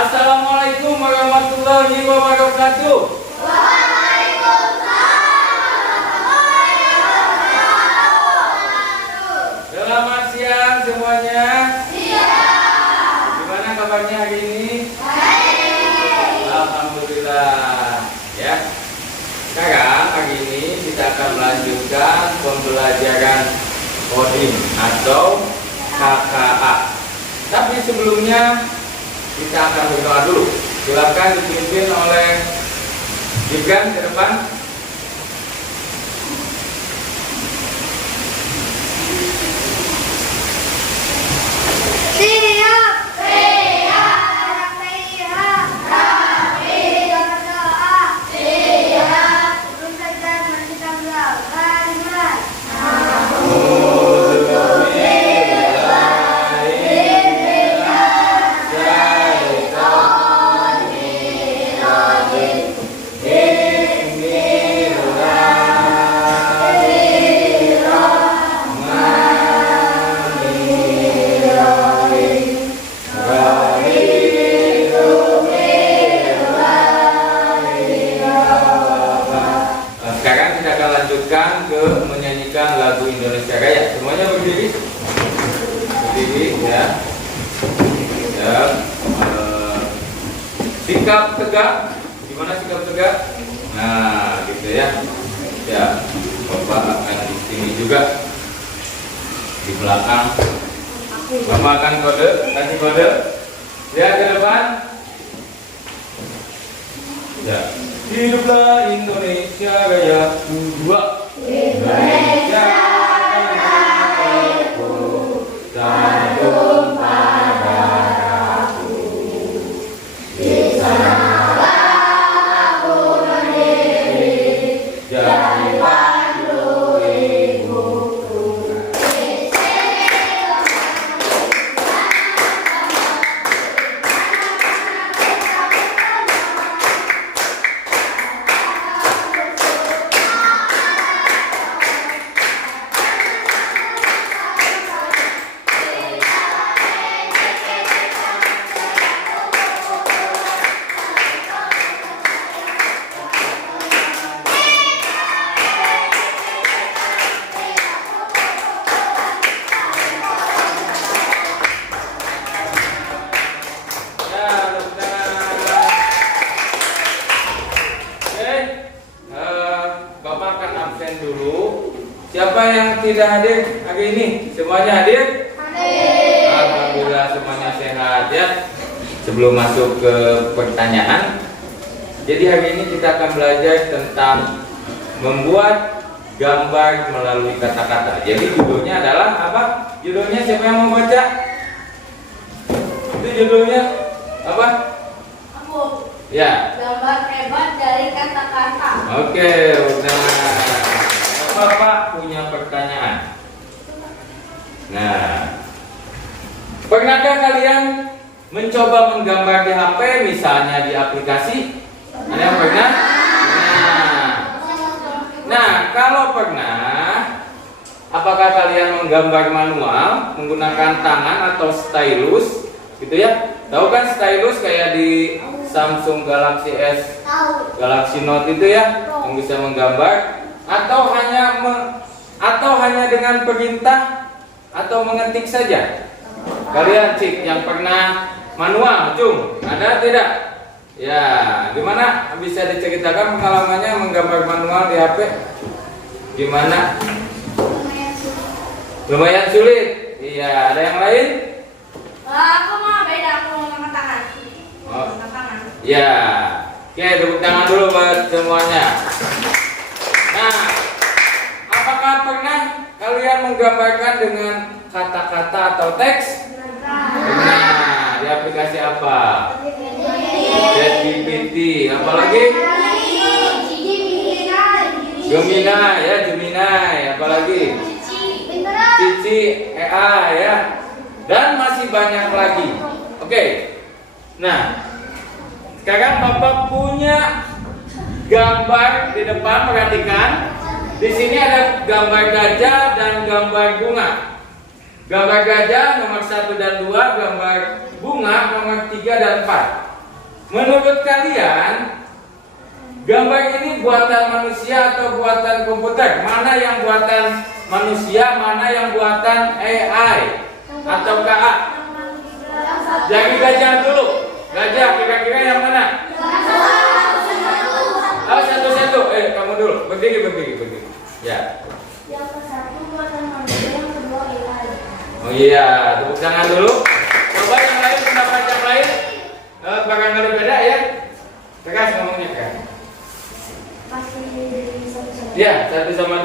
Assalamualaikum warahmatullahi wabarakatuh. Selamat siang semuanya. Gimana kabarnya hari ini? Alhamdulillah. Ya. Sekarang hari ini kita akan melanjutkan pembelajaran coding atau KKA. Tapi sebelumnya kita akan berdoa dulu. Silakan dipimpin oleh Gibran ke depan. Siap, siap, siap, rapi, berdoa, siap, belum saja kita belajar. Sekarang kita akan lanjutkan ke menyanyikan lagu Indonesia Raya. Semuanya berdiri, ya. Ya. Sikap tegak. Gimana sikap tegak? Nah, gitu ya. Ya, Bapak akan di sini juga di belakang. Bapak akan kasih kode. Lihat ke depan. Ya. Hiduplah Indonesia Raya. 2. Indonesia Rayaku, santun padaku. Di sanalah aku berdiri, jadi pandu ibuku. Bapak akan absen dulu. Siapa yang tidak hadir hari ini? Semuanya hadir? Hadir. Alhamdulillah semuanya sehat ya. Sebelum masuk ke pertanyaan, jadi hari ini kita akan belajar tentang membuat gambar melalui kata-kata. Jadi judulnya adalah apa? Judulnya siapa yang mau baca? Itu judulnya apa? Aku. Ya. Gambar hebat dari kata-kata. Oke, nah, Bapak punya pertanyaan. Nah, pernahkah kalian mencoba menggambar di HP, misalnya di aplikasi? Ada yang pernah? Nah, kalau pernah, apakah kalian menggambar manual menggunakan tangan atau stylus, gitu ya? Tahu kan stylus kayak di Samsung Galaxy S, Galaxy Note itu ya, yang bisa menggambar, atau hanya dengan perintah atau mengetik saja? Kalian cik yang pernah manual, Cung, ada tidak? Ya, gimana bisa diceritakan pengalamannya menggambar manual di HP? Gimana? Lumayan sulit. Iya, ada yang lain? Aku mah beda, aku mau angkat tangan. Oh. Angkat tangan. Ya, oke, tepuk tangan dulu buat semuanya. Nah, apakah pernah kalian menggambarkan dengan kata-kata atau teks? Pernah. Di aplikasi apa? ChatGPT. Apalagi? Gemini ya, Gemini. Apalagi? Cici, AI ya. Dan masih banyak lagi. Oke. Nah, sekarang Bapak punya gambar di depan, perhatikan. Di sini ada gambar gajah dan gambar bunga. Gambar gajah nomor 1 dan 2, gambar bunga nomor 3 dan 4. menurut kalian gambar ini buatan manusia atau buatan komputer? Mana yang buatan manusia, mana yang buatan AI atau KA? Dari gajah dulu. Gajah kira-kira yang mana? Oh, satu-satu. Kamu dulu. Berdiri. Ya. Yang ke satu buatan manusia, yang kedua AI. Oh iya, tepuk tangan dulu. Coba yang lain, pendapat yang lain. Barangkali beda ya. Tegas ngomongnya kan. Masih satu-satu. Iya, 1 sama 2.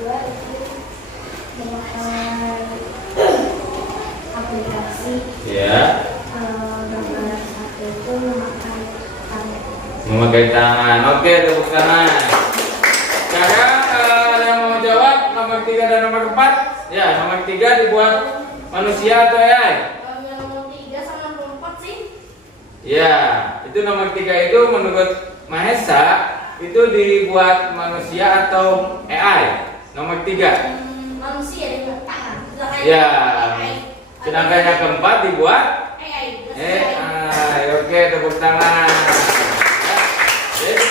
Dua itu memakai aplikasi. Iya. Gambar satu itu Memakai tangan. Oke, tepuk tangan. Sekarang ada yang mau jawab nomor 3 dan nomor 4? Ya, nomor 3 dibuat manusia atau AI? Yang nomor 3 sama nomor 4 sih. Ya, itu nomor 3 itu menurut Mahesa itu dibuat manusia atau AI? Nomor 3. Manusia dengan tangan. Ya. Sedangkan yang keempat dibuat AI. AI. Oke, tepuk tangan. Ya. Jadi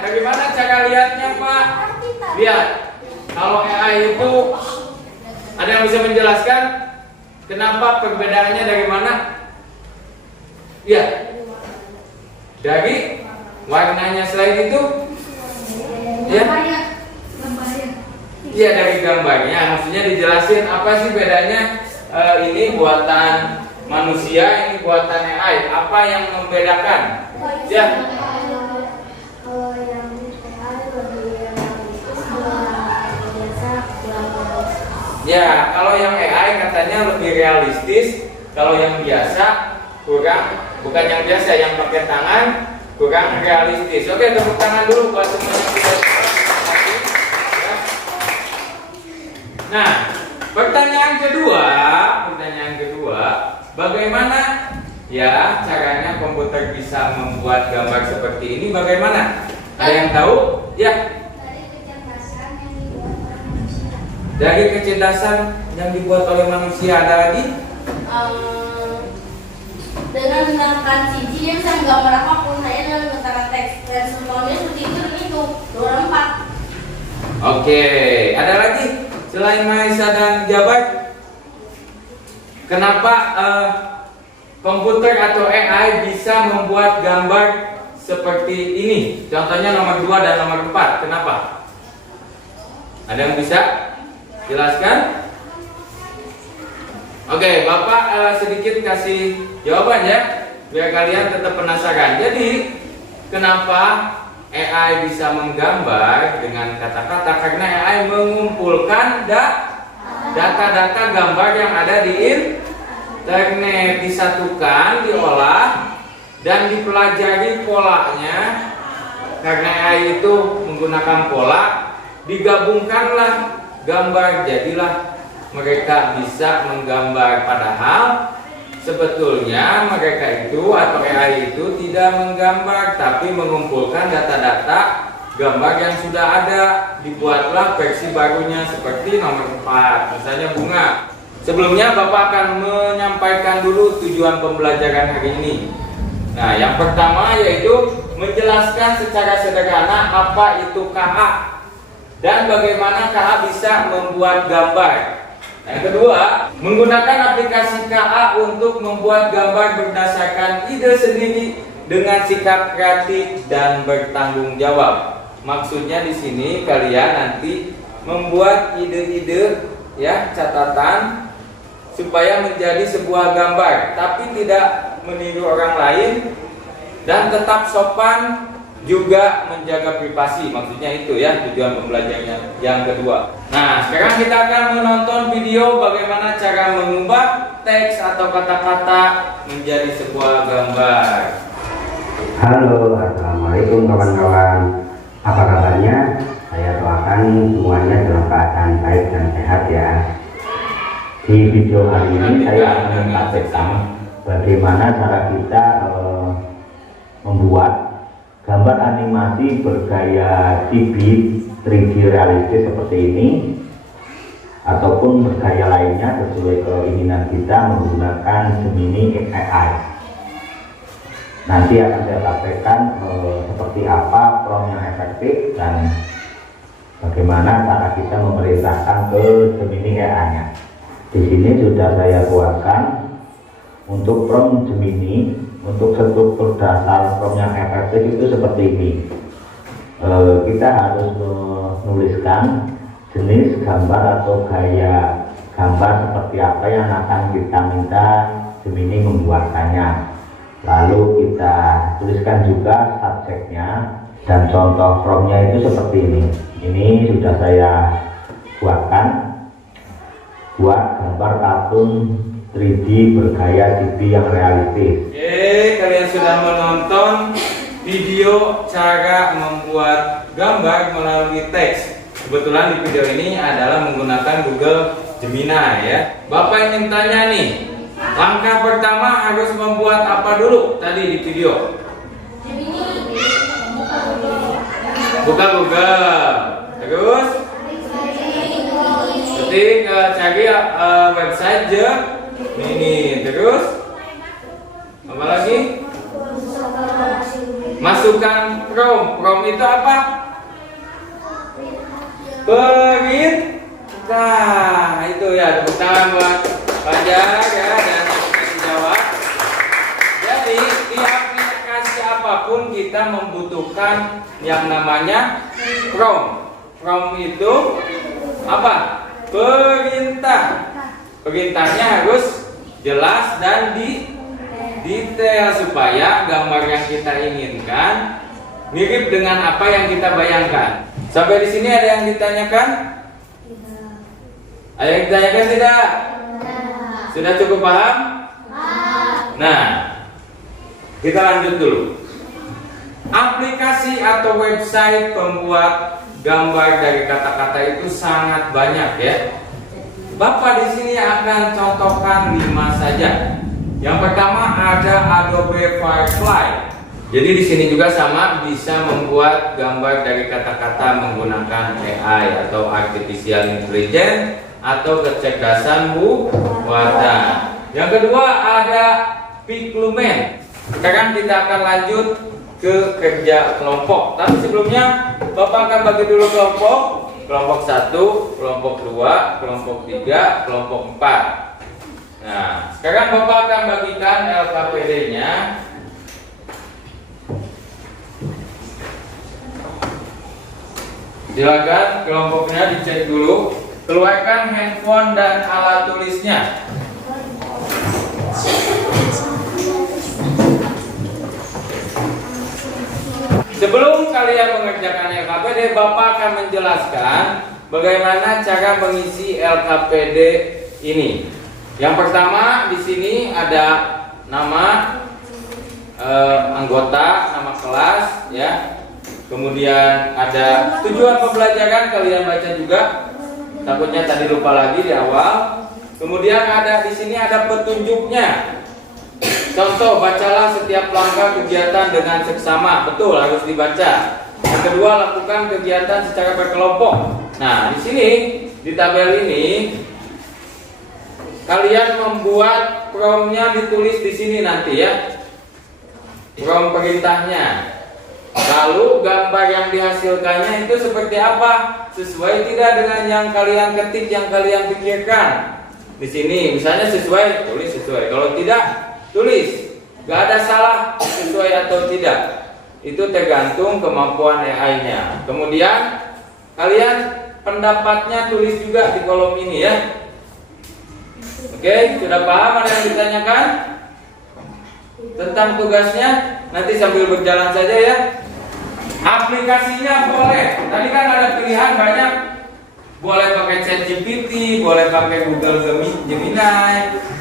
bagaimana cara lihatnya, Pak? Lihat. Kalau AI itu ada yang bisa menjelaskan kenapa perbedaannya dari mana? Iya. Dari warnanya selain itu? Ya. Iya, dari gambarnya. Maksudnya dijelasin apa sih bedanya ini buatan manusia, ini buatan AI. Apa yang membedakan? Ya. Kalau yang AI lebih realistis, biasa Ya, kalau yang AI katanya lebih realistis, kalau yang biasa bukan yang biasa, yang pakai tangan kurang realistis. Oke, tepuk tangan dulu buat semua yang sudah jawab. Ya. Nah, pertanyaan kedua, bagaimana ya caranya komputer bisa membuat gambar seperti ini? Bagaimana? Ada yang tahu? Ya. Dari kecerdasan yang dibuat oleh manusia, ada lagi? Dengan menggunakan CG dia bisa menggambar apapun, hanya dengan menggunakan teks dan contohnya seperti itu 24. Oke, ada lagi selain Mahesa dan Jabar? Kenapa komputer atau AI bisa membuat gambar seperti ini? Contohnya nomor 2 dan nomor 4. Kenapa? Ada yang bisa jelaskan? Oke, Bapak sedikit kasih jawaban ya, biar kalian tetap penasaran. Jadi, kenapa AI bisa menggambar dengan kata-kata? Karena AI mengumpulkan data-data gambar yang ada di internet, disatukan, diolah, dan dipelajari polanya. Karena AI itu menggunakan pola, digabungkanlah gambar, jadilah mereka bisa menggambar. Padahal sebetulnya mereka itu atau AI itu tidak menggambar, tapi mengumpulkan data-data gambar yang sudah ada. Dibuatlah versi barunya seperti nomor 4, misalnya bunga. Sebelumnya Bapak akan menyampaikan dulu tujuan pembelajaran hari ini. Nah, yang pertama yaitu menjelaskan secara sederhana apa itu KA dan bagaimana KA bisa membuat gambar. Yang kedua, menggunakan aplikasi KA untuk membuat gambar berdasarkan ide sendiri dengan sikap kreatif dan bertanggung jawab. Maksudnya di sini kalian nanti membuat ide-ide ya, catatan supaya menjadi sebuah gambar, tapi tidak meniru orang lain dan tetap sopan, juga menjaga privasi. Maksudnya itu ya tujuan pembelajarannya. Yang kedua, nah sekarang kita akan menonton video bagaimana cara mengubah teks atau kata-kata menjadi sebuah gambar. Halo, assalamualaikum kawan-kawan. Apa kabarnya? Saya doakan semuanya dalam keadaan baik dan sehat ya. Di video hari ini saya akan mengajak bagaimana cara kita membuat gambar animasi bergaya chibi 3D realistis seperti ini, ataupun bergaya lainnya sesuai keinginan kita menggunakan Gemini AI. Nanti akan saya praktekkan seperti apa prompt yang efektif dan bagaimana cara kita memerintahkan ke Gemini AI-nya. Di sini sudah saya buatkan untuk prompt Gemini. Untuk struktur dasar prompt yang efektif itu seperti ini. Kita harus menuliskan jenis gambar atau gaya gambar seperti apa yang akan kita minta Gemini membuatkannya. Lalu kita tuliskan juga subjeknya dan contoh promptnya itu seperti ini. Ini sudah saya buatkan, buat gambar kartun 3D bergaya 3D yang realistis. Oke, kalian sudah menonton video cara membuat gambar melalui teks. Kebetulan di video ini adalah menggunakan Google Gemini ya. Bapak ingin tanya nih, langkah pertama harus membuat apa dulu tadi di video? Buka Google, terus ketik cari website Gemini, terus apa lagi? Masukkan prompt itu apa? Perintah. Itu ya, tepuk tangan buat Fajar ya dan dijawab. Jadi di aplikasi apapun kita membutuhkan yang namanya prompt. Prompt itu apa? Perintah. Perintahnya harus jelas dan detail supaya gambar yang kita inginkan mirip dengan apa yang kita bayangkan. Sampai di sini ada yang ditanyakan? Ada yang ditanyakan tidak? Sudah cukup paham? Nah, kita lanjut dulu. Aplikasi atau website pembuat gambar dari kata-kata itu sangat banyak ya. Bapak di sini akan contohkan 5 saja. Yang pertama ada Adobe Firefly. Jadi di sini juga sama, bisa membuat gambar dari kata-kata menggunakan AI atau Artificial Intelligence atau kecerdasan buatan. Yang kedua ada Pixlumen. Sekarang kita akan lanjut ke kerja kelompok. Tapi sebelumnya Bapak akan bagi dulu kelompok. Kelompok 1, kelompok 2, kelompok 3, kelompok 4. Nah, sekarang Bapak akan bagikan LKPD-nya. Silakan kelompoknya dicek dulu. Keluarkan handphone dan alat tulisnya. Sebelum kalian mengerjakan LKPD, Bapak akan menjelaskan bagaimana cara mengisi LKPD ini. Yang pertama di sini ada nama anggota, nama kelas, ya. Kemudian ada tujuan pembelajaran, kalian baca juga. Takutnya tadi lupa lagi di awal. Kemudian ada di sini ada petunjuknya. Contoh, bacalah setiap langkah kegiatan dengan seksama. Betul, harus dibaca. Yang kedua, lakukan kegiatan secara berkelompok. Nah, di sini di tabel ini kalian membuat promptnya ditulis di sini nanti ya. Prompt perintahnya. Lalu gambar yang dihasilkannya itu seperti apa? Sesuai tidak dengan yang kalian ketik, yang kalian pikirkan. Di sini misalnya sesuai, tulis sesuai. Kalau tidak, tulis. Gak ada salah sesuai atau tidak. Itu tergantung kemampuan AI-nya. Kemudian kalian pendapatnya tulis juga di kolom ini ya. Oke, sudah paham ada yang ditanyakan? Tentang tugasnya nanti sambil berjalan saja ya. Aplikasinya boleh. Tadi kan ada pilihan banyak. Boleh pakai ChatGPT, boleh pakai Google Gemini,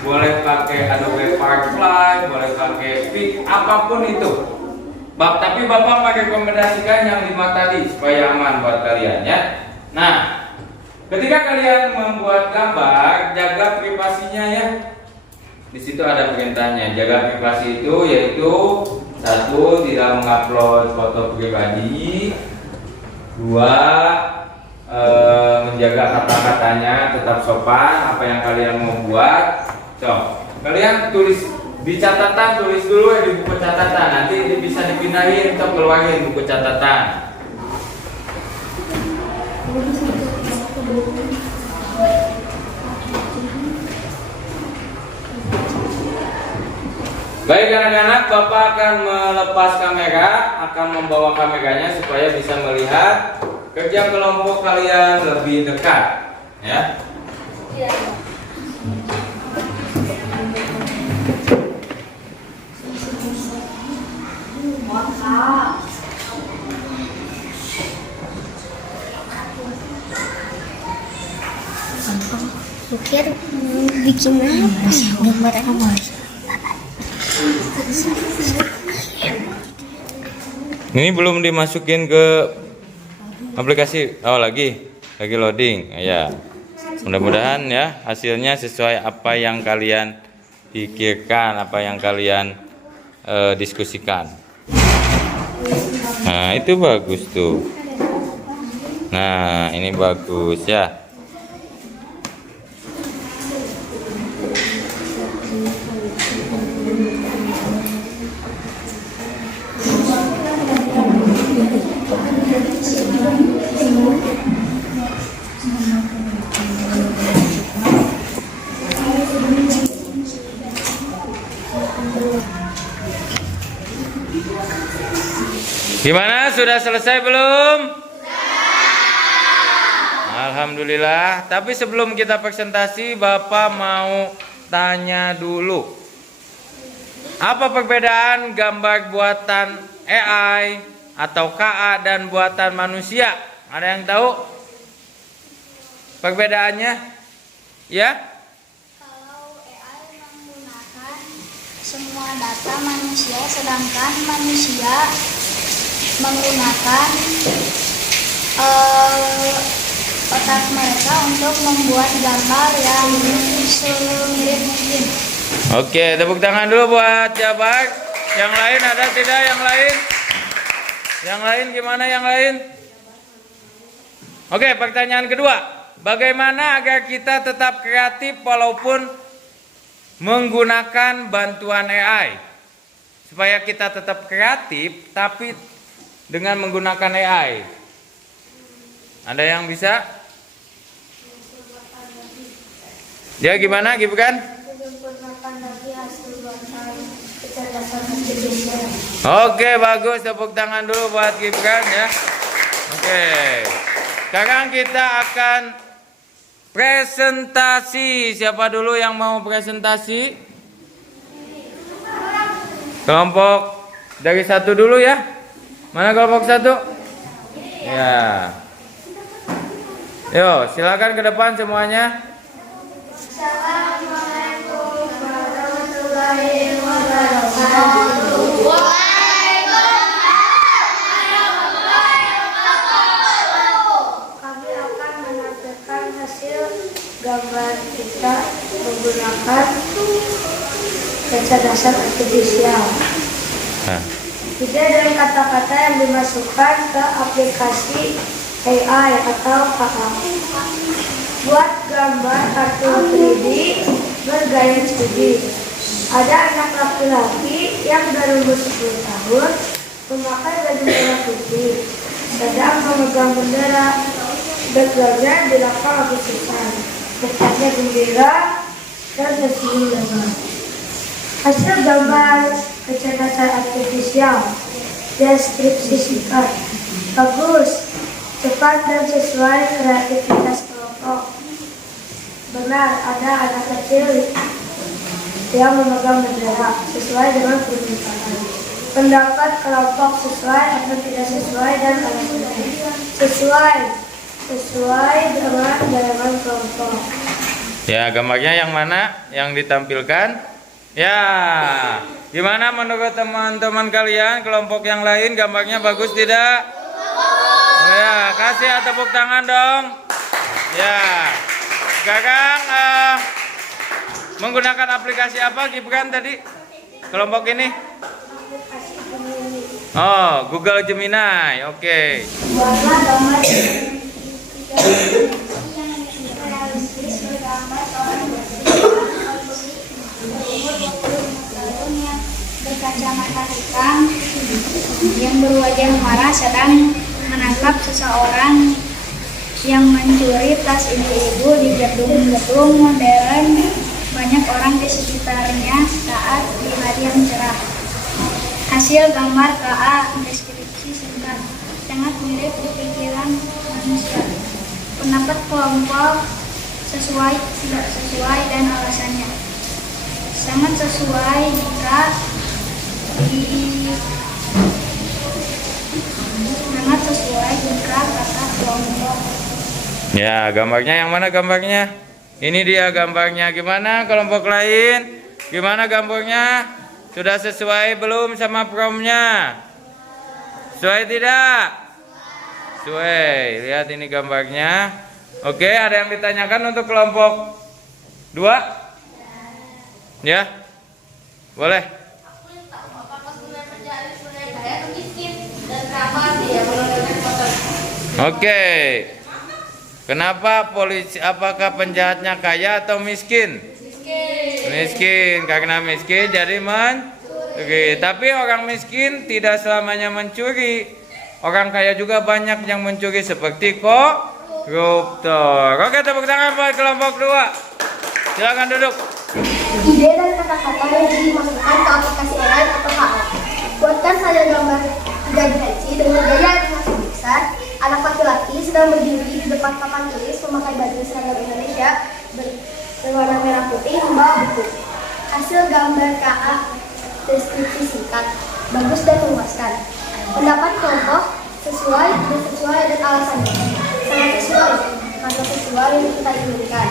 boleh pakai Adobe Firefly, boleh pakai Pix, apapun itu. Tapi Bapak merekomendasikan yang 5 tadi supaya aman buat kalian ya. Nah, ketika kalian membuat gambar, jaga privasinya ya. Di situ ada perintahnya. Jaga privasi itu yaitu 1. Tidak mengupload foto pribadi. 2. Menjaga kata-katanya tetap sopan. Apa yang kalian mau buat, kalian tulis Di catatan tulis dulu ya, di buku catatan. Nanti ini bisa dipindahin atau keluarin buku catatan. Baik anak-anak, Bapak akan melepas kamera, akan membawa kameranya supaya bisa melihat kerja kelompok kalian lebih dekat, ya. Iya. Pikir bikin apa ya gambar apa? Ini belum dimasukin ke aplikasi. Oh, lagi loading. Ya. Mudah-mudahan ya hasilnya sesuai apa yang kalian pikirkan, apa yang kalian diskusikan. Nah, itu bagus tuh. Nah, ini bagus ya. Gimana? Sudah selesai belum? Alhamdulillah. Tapi sebelum kita presentasi, Bapak mau tanya dulu. Apa perbedaan gambar buatan AI atau KA dan buatan manusia? Ada yang tahu perbedaannya? Ya? Kalau AI menggunakan semua data manusia, sedangkan manusia menggunakan otak mereka untuk membuat gambar yang semirip mungkin. Oke, tepuk tangan dulu buat Jabar. Yang lain ada tidak? Yang lain? Yang lain gimana yang lain? Oke, pertanyaan kedua. Bagaimana agar kita tetap kreatif walaupun menggunakan bantuan AI? Supaya kita tetap kreatif tapi dengan menggunakan AI. Ada yang bisa? Ya gimana Gibran? Oke, bagus, tepuk tangan dulu buat Gibran ya. Oke. Sekarang kita akan presentasi. Siapa dulu yang mau presentasi? Kelompok dari 1 dulu ya. Mana kelompok 1? Ya. Yo, silakan ke depan semuanya. Assalamualaikum warahmatullahi wabarakatuh. Kami akan menampilkan hasil gambar kita menggunakan kecerdasan artifisial. Tidak dari kata-kata yang dimasukkan ke aplikasi AI atau KA. Buat gambar kartun 3D bergaya 2D. Ada anak laki-laki yang berumur 10 tahun memakai baju merah putih, sedang memegang bendera. Backgroundnya di belakang Agustusan. Mukanya gembira dan tersenyum lebar. Hasil gambar kecerdasan artifisial, deskripsi singkat, bagus, cepat dan sesuai kreativitas kelompok. Benar, ada anak kecil yang memegang bendera sesuai dengan permintaan. Pendapat kelompok sesuai atau tidak sesuai dan alasannya. Sesuai dengan bayangan kelompok. Ya, gambarnya yang mana yang ditampilkan? Ya, gimana menurut teman-teman kalian? Kelompok yang lain gambarnya bagus tidak? Ya, kasih tepuk tangan dong. Ya, sekarang menggunakan aplikasi apa Gibran tadi? Kelompok ini? Oh, Google Gemini. Oke. Buatlah gambar kacamata hitam yang berwajah marah sedang menangkap seseorang yang mencuri tas ibu-ibu di gedung-gedung modern. Banyak orang di sekitarnya saat di hari yang cerah. Hasil gambar KA, deskripsi singkat, sangat mirip di pikiran manusia. Pendapat kelompok sesuai, tidak sesuai, dan alasannya. Sangat sesuai jika kata kelompok. Ya, gambarnya yang mana gambarnya? Ini dia gambarnya. Gimana kelompok lain? Gimana gambarnya? Sudah sesuai belum sama promnya? Sesuai tidak? Sesuai. Lihat ini gambarnya. Oke, ada yang ditanyakan untuk kelompok 2? Ya? Boleh? Aku ingin tahu apakah sebenarnya penjahat ini sebenarnya kaya atau miskin dan kenapa dia menurunkan foto. Oke. Kenapa polisi? Apakah penjahatnya kaya atau miskin? Miskin. Karena miskin jadi mencuri. Tapi orang miskin tidak selamanya mencuri. Orang kaya juga banyak yang mencuri seperti koruptor. Oke, tepuk tangan buat kelompok 2. Silakan duduk. Ide dan kata-kata yang dimasukkan ke aplikasi Eran atau KA. Buatkan saja gambar 3 dimensi dengan gaya animasi besar. Anak laki-laki sedang berdiri di depan papan tulis memakai baju seragam Indonesia berwarna merah putih membawa buku. Hasil gambar KA, deskripsi singkat, bagus dan memuaskan. Pendapat kelompok sesuai, tidak sesuai, dan alasannya. Sangat sesuai, karena sesuai yang kita inginkan.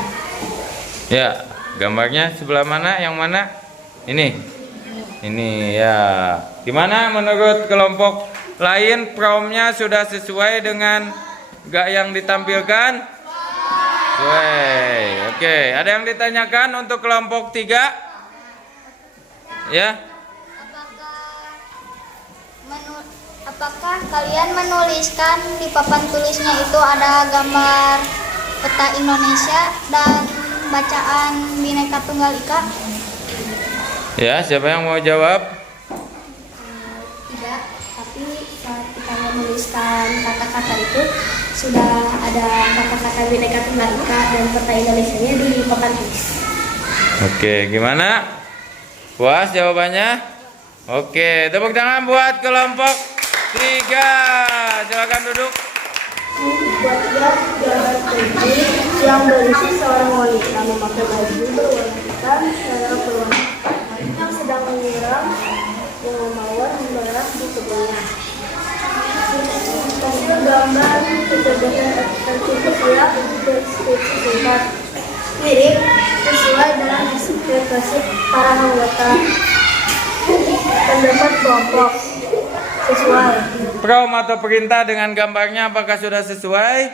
Ya, gambarnya sebelah mana? Yang mana? Ini ya. Gimana menurut kelompok lain, promnya sudah sesuai dengan gak yang ditampilkan? Sesuai. Oke, ada yang ditanyakan untuk kelompok 3? Ya. Apakah kalian menuliskan di papan tulisnya itu ada gambar peta Indonesia dan bacaan Bhinneka Tunggal Ika? Ya, siapa yang mau jawab? Tidak, tapi saat kita menuliskan kata-kata itu sudah ada kata-kata Bhinneka Tunggal Ika dan peta Indonesia-nya di papan tulis. Oke, gimana? Puas jawabannya? Oke, tepuk tangan buat kelompok 3. Silakan duduk. Buatlah gambar kunci yang berisi seorang wanita memakai baju berwarna hitam secara perlahan yang sedang menyiram bunga mawar merah di tubuhnya. Hasil gambar kecerdasan artifisial deskripsi singkat, mirip, sesuai dengan ekspektasi para anggota. Pendapat kelompok sesuai. Prom atau perintah dengan gambarnya apakah sudah sesuai?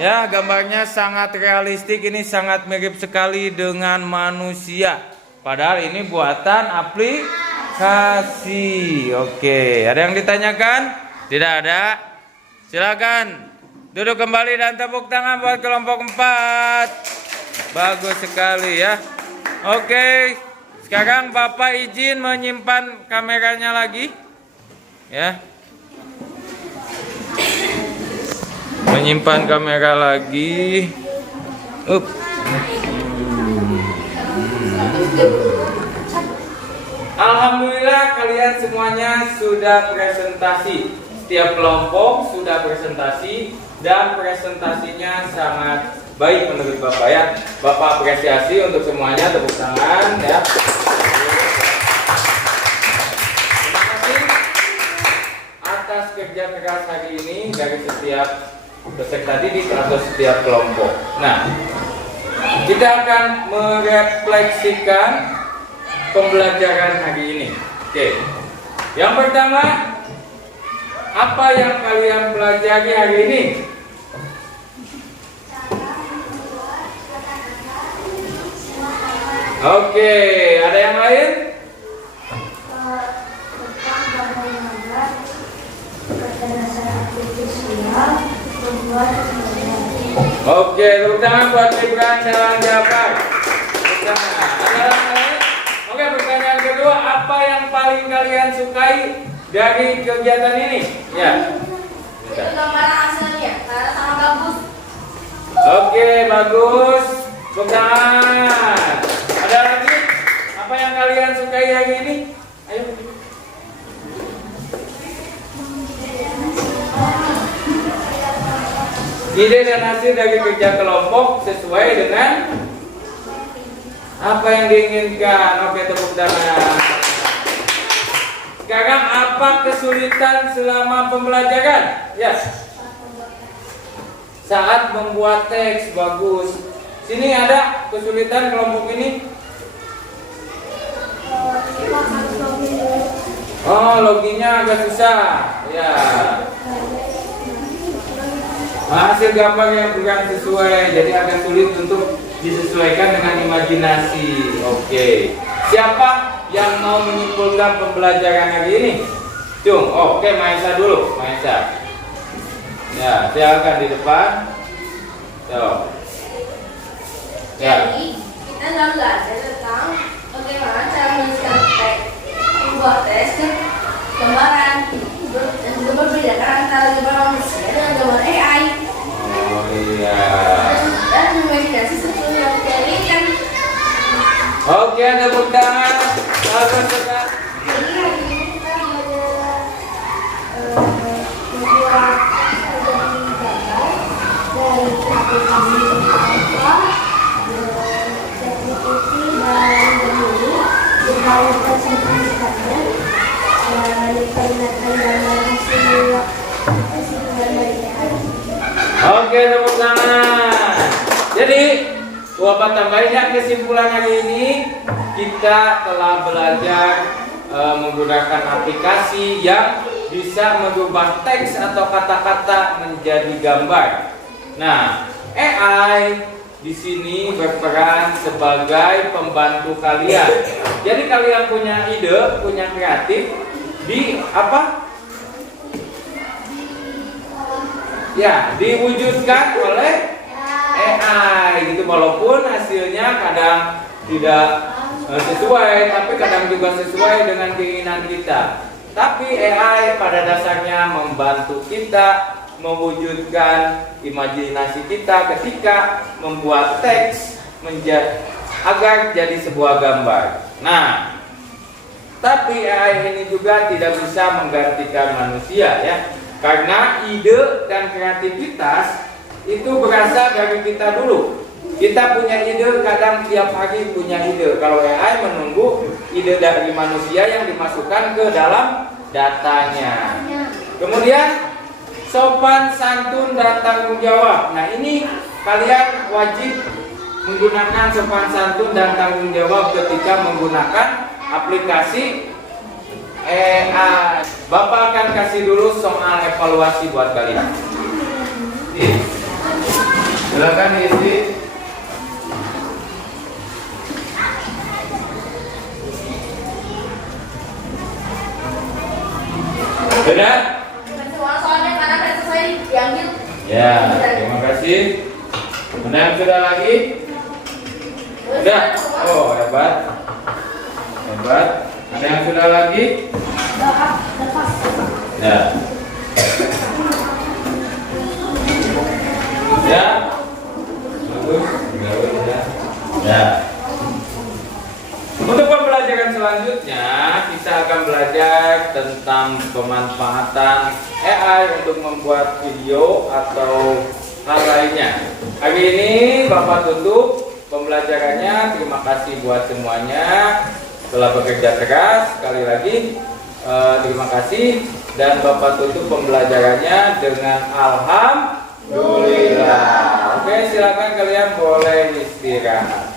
Ya, gambarnya sangat realistik. Ini sangat mirip sekali dengan manusia. Padahal ini buatan aplikasi. Oke, ada yang ditanyakan? Tidak ada? Silakan duduk kembali dan tepuk tangan buat kelompok 4. Bagus sekali ya. Oke, sekarang Bapak izin menyimpan kameranya lagi. Ya. Menyimpan kamera lagi. Alhamdulillah kalian semuanya sudah presentasi. Setiap kelompok sudah presentasi dan presentasinya sangat baik menurut Bapak ya. Bapak apresiasi untuk semuanya, tepuk tangan ya. Terima kasih atas kerja keras hari ini dari setiap peserta didik atau setiap kelompok. Nah, kita akan merefleksikan pembelajaran hari ini. Oke. Yang pertama, apa yang kalian pelajari hari ini? Oke, ada yang lain? Oke, tepuk tangan buat Gibran Jalan Jafar. Ada yang lain? Oke, pertanyaan kedua, apa yang paling kalian sukai dari kegiatan ini? Ya. Itu gambaran hasilnya, karena sangat bagus. Oke, bagus. Tepuk tangan. Ada lagi? Apa yang kalian sukai hari ini? Ayo. Ide dan hasil dari kerja kelompok sesuai dengan apa yang diinginkan. Oke, tepuk tangan. Sekarang apa kesulitan selama pembelajaran? Ya. Saat membuat teks, bagus. Sini ada kesulitan kelompok ini? Oh, loginya agak susah. Ya. Hasil gambar yang kurang sesuai, jadi agak sulit untuk disesuaikan dengan imajinasi. Oke. Siapa yang mau menyimpulkan pembelajaran hari ini? Cung. Oke, Maisa dulu. Maisa. Ya, silakan di depan. So. Ya. Jadi kita sudah belajar tentang bagaimana cara menuliskan teks, membuat teks dan gambaran, dan juga membedakan antara gambar manusia dengan gambar AI. Oh iya. Dan imajinasi sesuatu yang diinginkan. Oke, tepuk tangan. Bagus sekali. Jadi hari ini kita belajar membuat gambar dari aplikasi Canva, ChatGPT dan Gemini. Kita presentasikannya diperlihatkan dalam hasil gambar AI. Oke, tepuk tangan. Jadi, Bapak tambahinnya kesimpulan hari ini, kita telah belajar menggunakan aplikasi yang bisa mengubah teks atau kata-kata menjadi gambar. Nah, AI di sini berperan sebagai pembantu kalian. Jadi kalian punya ide, punya kreatif, di apa? Ya, diwujudkan oleh AI gitu, walaupun hasilnya kadang tidak sesuai, tapi kadang juga sesuai dengan keinginan kita. Tapi AI pada dasarnya membantu kita mewujudkan imajinasi kita ketika membuat teks agar jadi sebuah gambar. Nah, tapi AI ini juga tidak bisa menggantikan manusia ya, karena ide dan kreativitas itu berasal dari kita dulu. Kita punya ide, kadang tiap hari punya ide. Kalau AI menunggu ide dari manusia yang dimasukkan ke dalam datanya. Kemudian sopan, santun, dan tanggung jawab. Nah, ini kalian wajib menggunakan sopan, santun, dan tanggung jawab ketika menggunakan aplikasi AI. Bapak akan kasih dulu soal evaluasi buat kalian. Silakan diisi. Benar? Semua soalnya karena kan sesuai diambil. Ya, terima kasih. Ada yang sudah lagi? Sudah? Oh, hebat. Hebat. Ada yang sudah lagi? Ya. Ya. Bagus. Ya. Untuk pembelajaran selanjutnya, kita akan belajar tentang pemanfaatan AI untuk membuat video atau hal lainnya. Hari ini Bapak tutup pembelajarannya. Terima kasih buat semuanya telah bekerja keras. Sekali lagi terima kasih, dan Bapak tutup pembelajarannya dengan alhamdulillah. Oke, silakan kalian boleh istirahat.